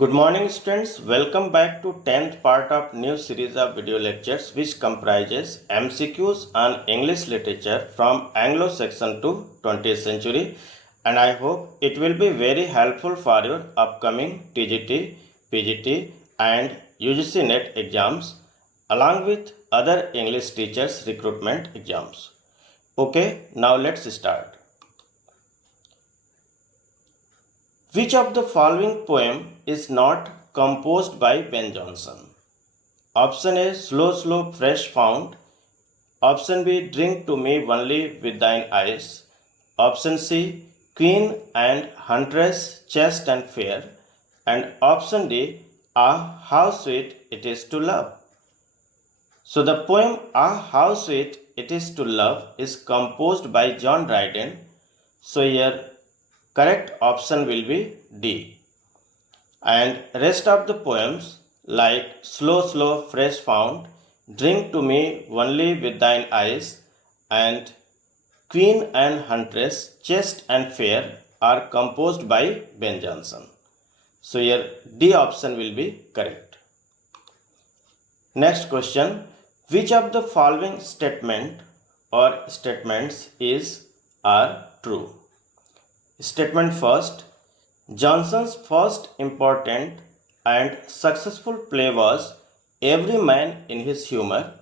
Good morning students, welcome back to 10th part of new series of video lectures which comprises MCQs on English literature from Anglo-saxon to 20th century, and I hope it will be very helpful for your upcoming TGT, PGT and UGC-NET exams along with other English teachers recruitment exams. Okay, now let's start. Which of the following poem is not composed by Ben Jonson? Option A, slow, slow, fresh found. Option B, drink to me only with thine eyes. Option C, queen and huntress, chaste and fair. And option D, ah, how sweet it is to love. So the poem Ah, how sweet it is to love is composed by John Dryden. So here correct option will be D. And rest of the poems like Slow, Slow, Fresh Found, Drink to me only with thine eyes, and Queen and Huntress, Chaste and Fair are composed by Ben Jonson. So here D option will be correct. Next question, which of the following statement or statements are true? Statement first, Johnson's first important and successful play was Every Man in His Humour,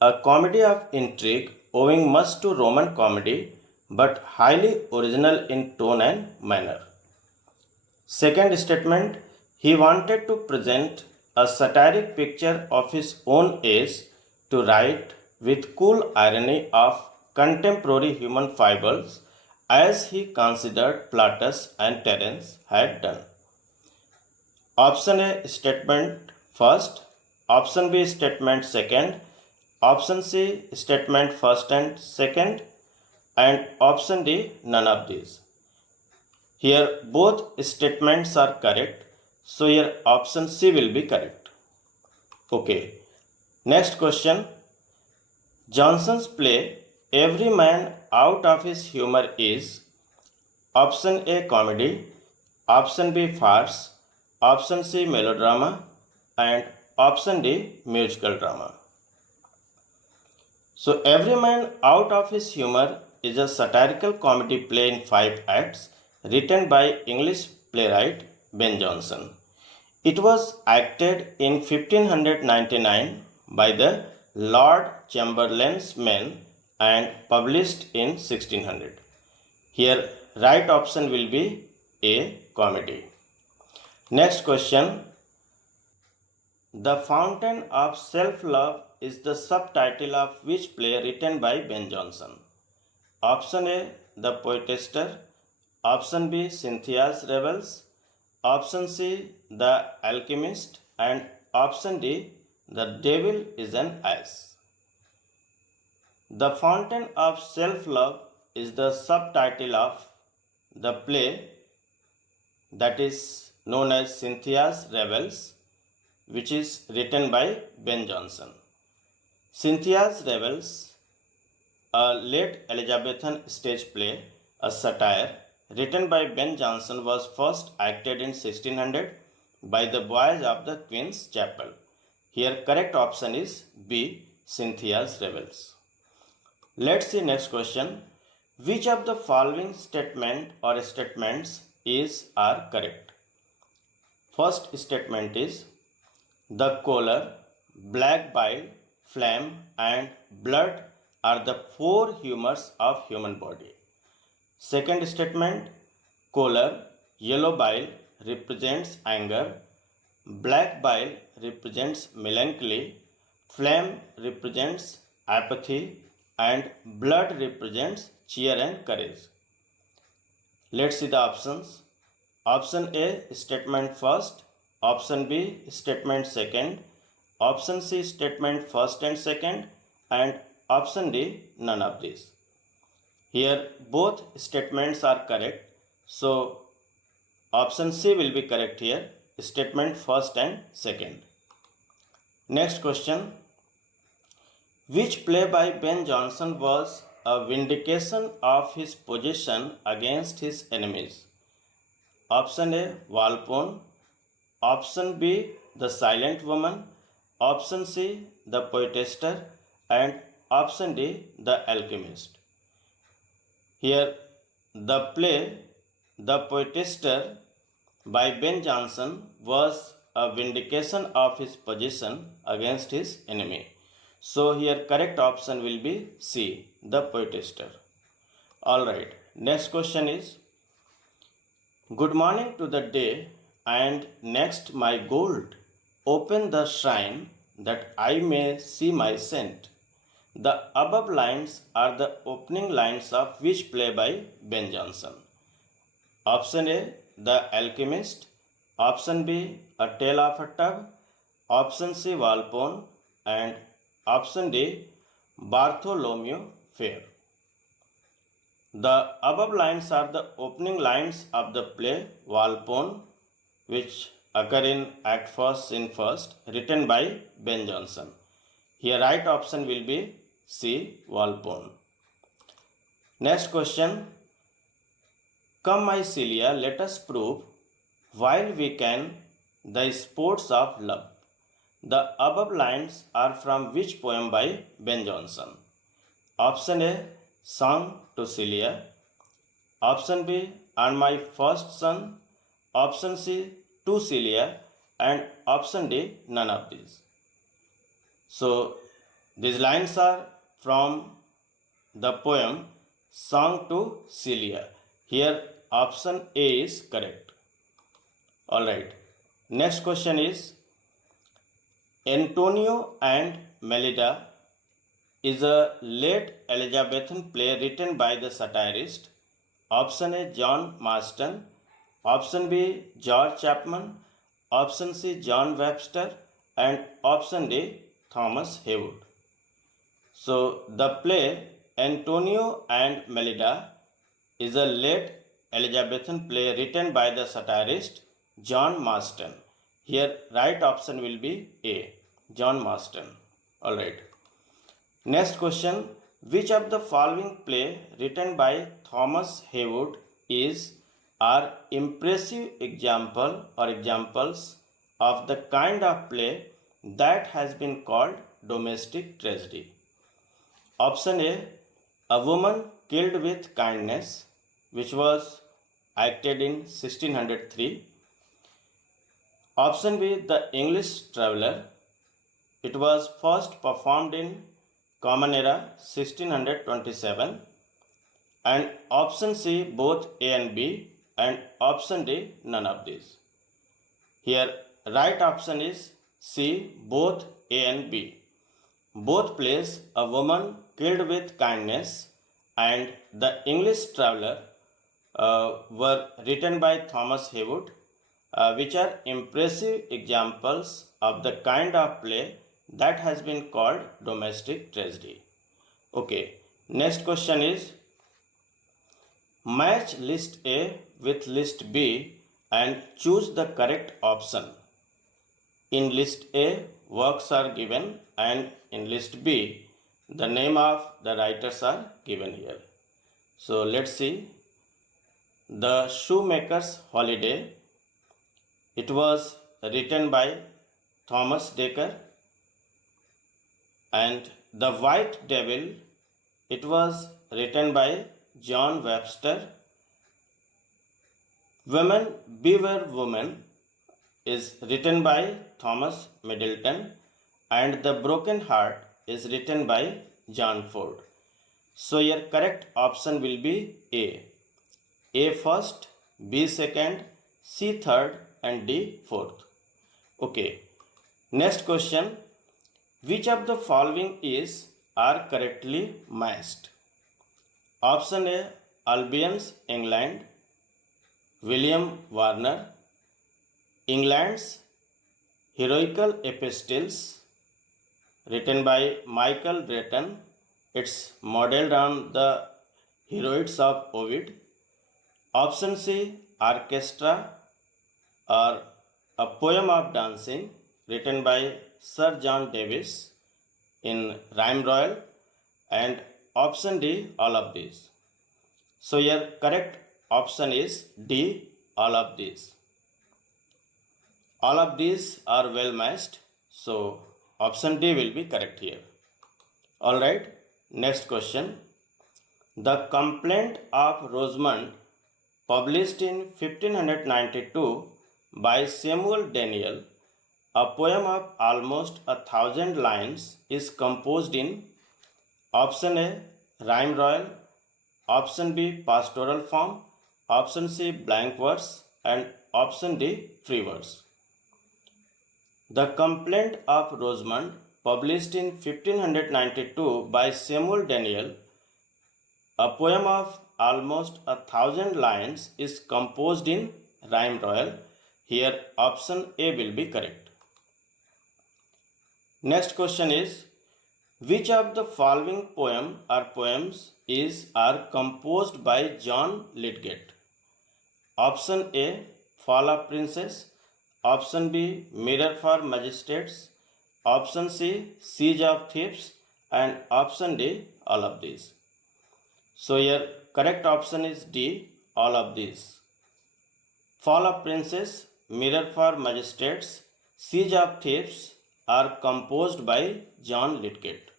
a comedy of intrigue owing much to Roman comedy but highly original in tone and manner. Second statement, he wanted to present a satiric picture of his own age to write with cool irony of contemporary human fables as he considered Plautus and Terence had done. Option A statement first, option B statement second, option C statement first and second, and option D none of these. Here both statements are correct, so here option C will be correct. Okay, next question. Johnson's play Every Man Out of His Humour is option A comedy, option B farce, option C melodrama, and option D musical drama. So Every Man Out of His Humour is a satirical comedy play in 5 acts written by English playwright Ben Jonson. It was acted in 1599 by the Lord Chamberlain's men and published in 1600. Here right option will be A comedy. Next question. The Fountain of Self-Love is the subtitle of which play written by Ben Jonson? Option A, The Poetaster. Option B, Cynthia's Revels. Option C, The Alchemist. And option D, The Devil is an Ass. The Fountain of Self-Love is the subtitle of the play that is known as Cynthia's Revels, which is written by Ben Jonson. Cynthia's Revels, a late Elizabethan stage play, a satire, written by Ben Jonson, was first acted in 1600 by the boys of the Queen's Chapel. Here correct option is B, Cynthia's Revels. Let's see next question. Which of the following statement or statements are correct? First statement is the choler, black bile, phlegm and blood are the 4 humors of human body. Second statement, choler, yellow bile represents anger, black bile represents melancholy, phlegm represents apathy, and blood represents cheer and courage. Let's see the options. Option A statement first, option B statement second, option C statement first and second, and option D none of these. Here both statements are correct, so option C will be correct here, statement first and second. Next question. Which play by Ben Jonson was a vindication of his position against his enemies? Option A, Walpole. option B, the silent woman, option C, the poetaster, and option D, the alchemist. Here, the play The Poetaster by Ben Jonson was a vindication of his position against his enemy. So here correct option will be C, the poetaster. Alright, next question is, good morning to the day, and next my gold, open the shrine that I may see my saint. The above lines are the opening lines of which play by Ben Jonson? Option A, The Alchemist. Option B, A Tale of a Tub. Option C, Walpole. And option D, Bartholomew Fair. The above lines are the opening lines of the play Walpole, which occur in Act 1, Scene 1, written by Ben Jonson. Here right option will be C, Walpole. Next question. Come, my Celia, let us prove, while we can, the sports of love. The above lines are from which poem by Ben Jonson? Option A, Song to Celia. Option B, On My First Son. Option C, To Celia. And option D, none of these. So, these lines are from the poem Song to Celia. Here option A is correct. Alright. Next question is, Antonio and Melida is a late Elizabethan play written by the satirist. Option A, John Marston. Option B, George Chapman. Option C, John Webster. And option D, Thomas Heywood. So the play Antonio and Melida is a late Elizabethan play written by the satirist John Marston. Here right option will be A, John Marston. Alright. Next question. Which of the following play written by Thomas Heywood are impressive example or examples of the kind of play that has been called domestic tragedy? Option A Woman Killed with Kindness, which was acted in 1603. Option B, The English Traveller. It was first performed in Common Era 1627. And option C, both A and B. And option D, none of these. Here right option is C, both A and B. Both plays, A Woman Killed with Kindness and The English Traveller, were written by Thomas Heywood, which are impressive examples of the kind of play that has been called domestic tragedy. Okay, next question is, match list A with list B and choose the correct option. In list A, works are given, and in list B, the name of the writers are given here. So let's see. The Shoemaker's Holiday, it was written by Thomas Dekker. And The White Devil, it was written by John Webster. Women Beware Woman is written by Thomas Middleton. And The Broken Heart is written by John Ford. So your correct option will be A. A first, B second, C third, and D fourth. Okay. Next question. Which of the following are correctly matched? Option A, Albion's England, William Warner. England's Heroical Epistles, written by Michael Drayton. It's modeled on the Heroids of Ovid. Option C, Orchestra, or A Poem of Dancing, written by Sir John Davis in Rhyme Royal. And option D, all of these. So your correct option is D, all of these. All of these are well matched. So option D will be correct here. Alright, next question. The Complaint of Rosamond, published in 1592 by Samuel Daniel, a poem of almost 1,000 lines, is composed in option A rhyme royal, option B pastoral form, option C blank verse, and option D free verse. The Complaint of Rosamond, published in 1592 by Samuel Daniel, a poem of almost 1,000 lines, is composed in rhyme royal. Here option A will be correct. Next question is, which of the following poem or poems are composed by John Lydgate? Option A Fall of Princess, option B Mirror for Magistrates, option C Siege of Thieves, and option D all of these. So here correct option is D, all of these. Fall of Princess, Mirror for Magistrates, Siege of Thieves are composed by John Lydgate.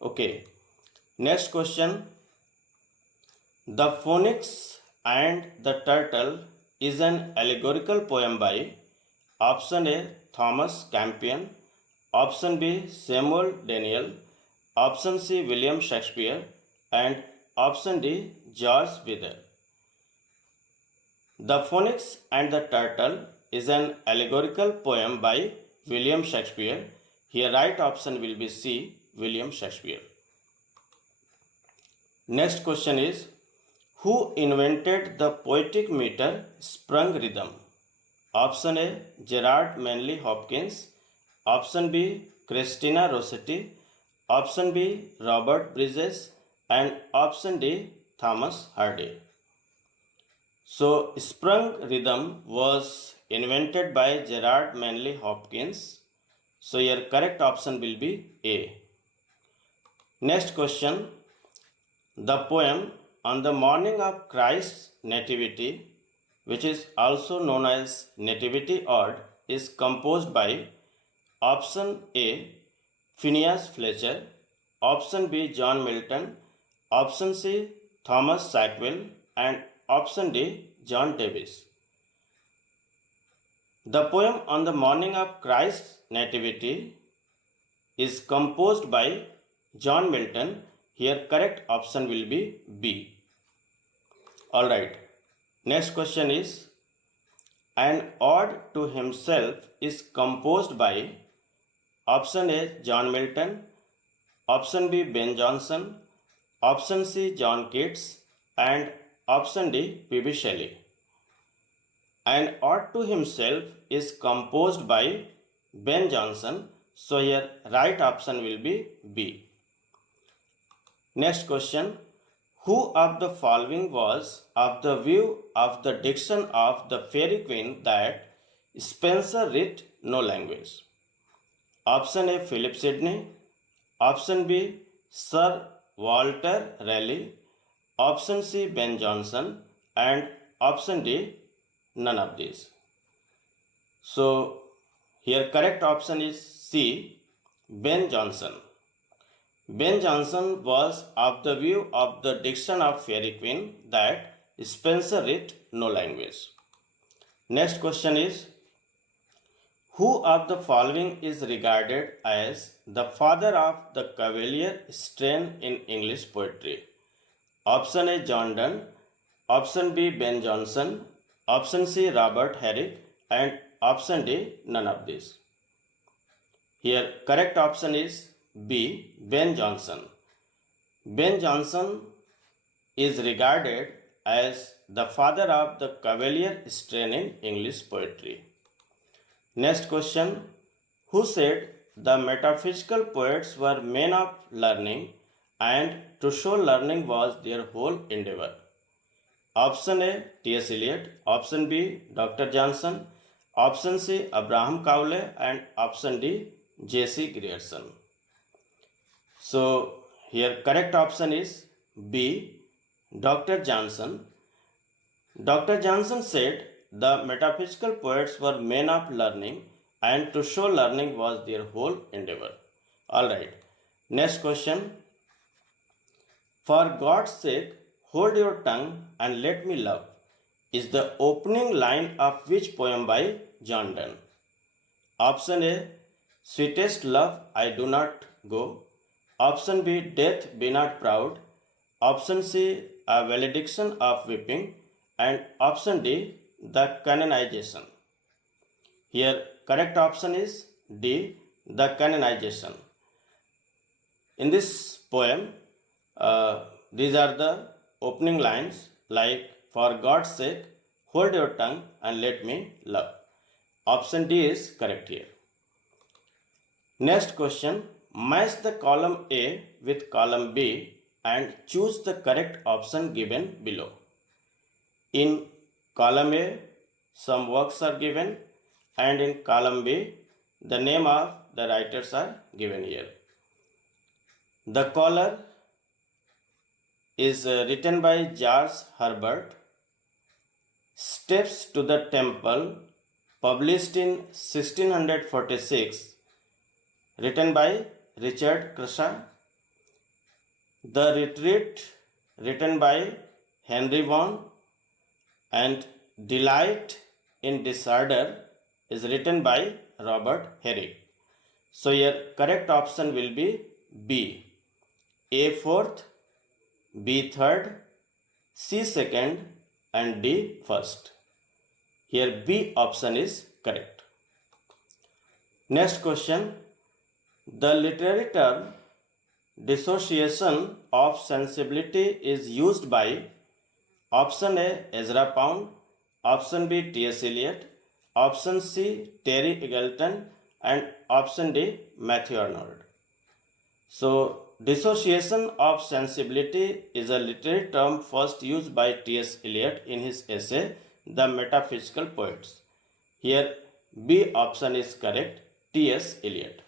Okay. Next question. The Phoenix and the Turtle is an allegorical poem by option A Thomas Campion, option B Samuel Daniel, option C William Shakespeare, and option D George Wither. The Phoenix and the Turtle is an allegorical poem by William Shakespeare. Here right option will be C, William Shakespeare. Next question is, who invented the poetic meter sprung rhythm? Option A Gerard Manley Hopkins, option B Christina Rossetti, option B Robert Bridges, and option D Thomas Hardy. So sprung rhythm was invented by Gerard Manley Hopkins. So your correct option will be A. Next question. The poem On the Morning of Christ's Nativity, which is also known as Nativity Ode, is composed by option A Phineas Fletcher, option B John Milton, option C Thomas Sackville, and option D John Davis. The poem On the Morning of Christ's Nativity is composed by John Milton. Here correct option will be B. Alright. Next question is, an ode to himself is composed by option A John Milton, option B Ben Jonson, option C John Keats, and option D P.B. Shelley. An ode to himself is composed by Ben Jonson. So here right option will be B. Next question. Who of the following was of the view of the diction of the Fairy Queen that Spenser writ no language? Option A Philip Sidney, option B Sir Walter Raleigh, option C Ben Jonson, and option D none of these. So here correct option is C, Ben Jonson. Ben Jonson was of the view of the diction of Fairy Queen that Spenser writ no language. Next question is, who of the following is regarded as the father of the Cavalier strain in English poetry? Option A John Donne, option B Ben Jonson, option C Robert Herrick, and option D none of these. Here correct option is B Ben Jonson. Ben Jonson is regarded as the father of the Cavalier strain in English poetry. Next question. Who said the metaphysical poets were men of learning and to show learning was their whole endeavor? Option A T.S. Eliot, option B Dr. Johnson, option C Abraham Cowley, and option D J.C. Grierson. So here correct option is B Dr. Johnson. Dr. Johnson said the metaphysical poets were men of learning, and to show learning was their whole endeavor. Alright, next question. For God's sake, hold your tongue and let me love is the opening line of which poem by John Donne? Option A, sweetest love I do not go. Option B, death be not proud. Option C, a valediction of weeping. And option D, the canonization. Here, correct option is D, the canonization. In this poem, these are the opening lines like, for God's sake, hold your tongue and let me love. Option D is correct here. Next question, match the column A with column B and choose the correct option given below. In column A, some works are given, and in column B, the name of the writers are given here. The Caller is written by George Herbert. Steps to the Temple, published in 1646, written by Richard Crashaw. The Retreat, written by Henry Vaughan, and Delight in Disorder is written by Robert Herrick. So your correct option will be B. A fourth, B third, C second, and D first. Here B option is correct. Next question. The literary term dissociation of sensibility is used by option A, Ezra Pound, option B, T.S. Eliot, option C, Terry Eagleton, and option D, Matthew Arnold. So, dissociation of sensibility is a literary term first used by T.S. Eliot in his essay, The Metaphysical Poets. Here, B option is correct, T.S. Eliot.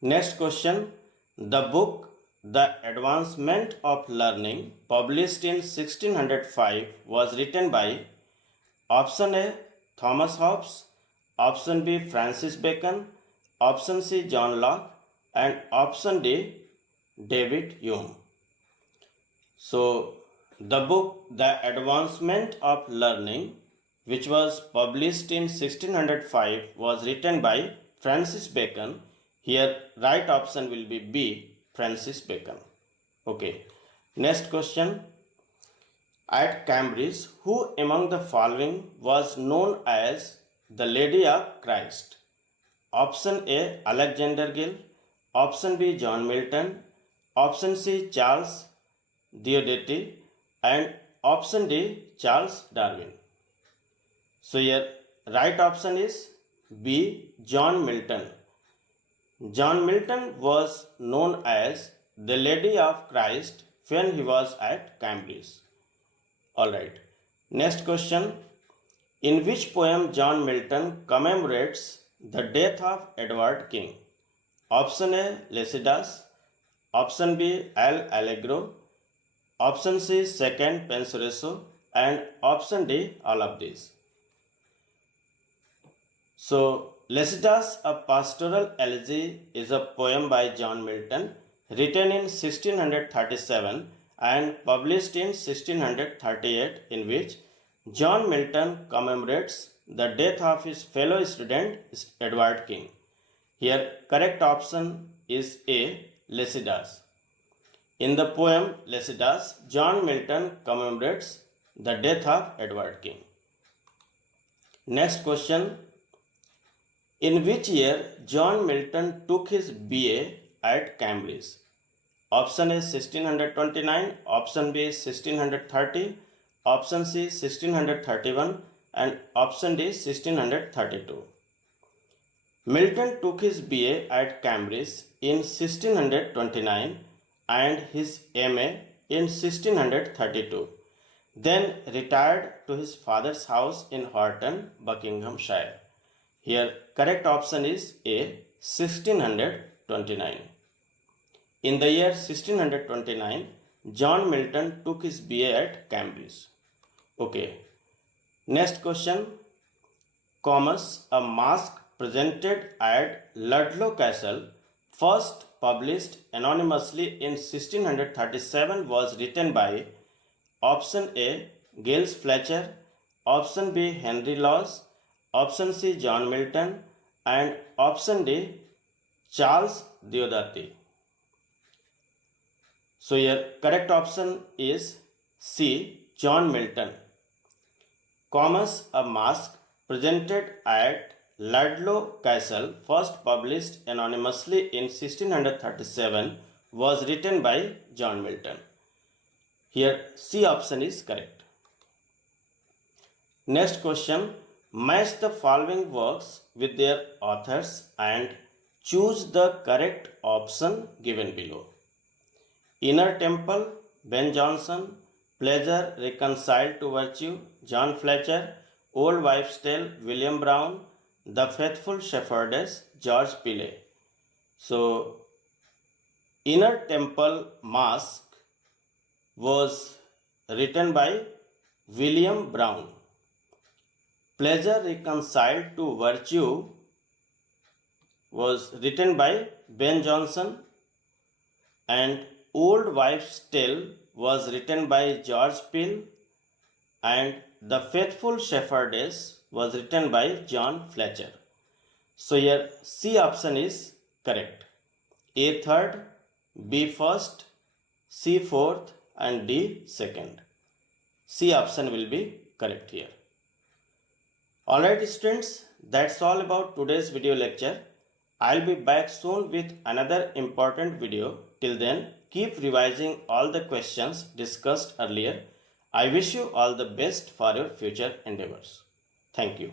Next question. The book The Advancement of Learning, published in 1605, was written by option A, Thomas Hobbes, option B, Francis Bacon, option C, John Locke, and option D, David Hume. So, the book The Advancement of Learning, which was published in 1605, was written by Francis Bacon. Here, right option will be B, Francis Bacon. Okay. Next question. At Cambridge, who among the following was known as the Lady of Christ? Option A, Alexander Gill. Option B, John Milton. Option C, Charles Diodati. And option D, Charles Darwin. So here, right option is B, John Milton. John Milton was known as the Lady of Christ when he was at Cambridge. Alright, next question. In which poem John Milton commemorates the death of Edward King? Option A, Lycidas. Option B, Al Allegro. Option C, Second Penseroso. And option D, all of these. So, Lycidas, a pastoral elegy, is a poem by John Milton, written in 1637 and published in 1638, in which John Milton commemorates the death of his fellow student Edward King. Here, correct option is A, Lycidas. In the poem Lycidas, John Milton commemorates the death of Edward King. Next question. In which year John Milton took his BA at Cambridge? Option A 1629, option B 1630, option C 1631, and option D 1632. Milton took his BA at Cambridge in 1629 and his MA in 1632, then retired to his father's house in Horton, Buckinghamshire. Here, correct option is A, 1629. In the year 1629, John Milton took his BA at Cambridge. Okay. Next question. Comus, a masque presented at Ludlow Castle, first published anonymously in 1637, was written by option A. Giles Fletcher, option B. Henry Laws, option C. John Milton, and option D. Charles Diodati. So your correct option is C. John Milton. Comus, a masque presented at Ludlow Castle, first published anonymously in 1637, was written by John Milton. Here C option is correct. Next question. Match the following works with their authors and choose the correct option given below. Inner Temple, Ben Jonson. Pleasure Reconciled to Virtue, John Fletcher. Old Wives' Tale, William Brown. The Faithful Shepherdess, George Pillay. So, Inner Temple Masque was written by William Brown. Pleasure Reconciled to Virtue was written by Ben Jonson, and Old Wives' Tale was written by George Peel, and The Faithful Shepherdess was written by John Fletcher. So here C option is correct. A third, B first, C fourth, and D second. C option will be correct here. Alright students, that's all about today's video lecture. I'll be back soon with another important video. Till then, keep revising all the questions discussed earlier. I wish you all the best for your future endeavors. Thank you.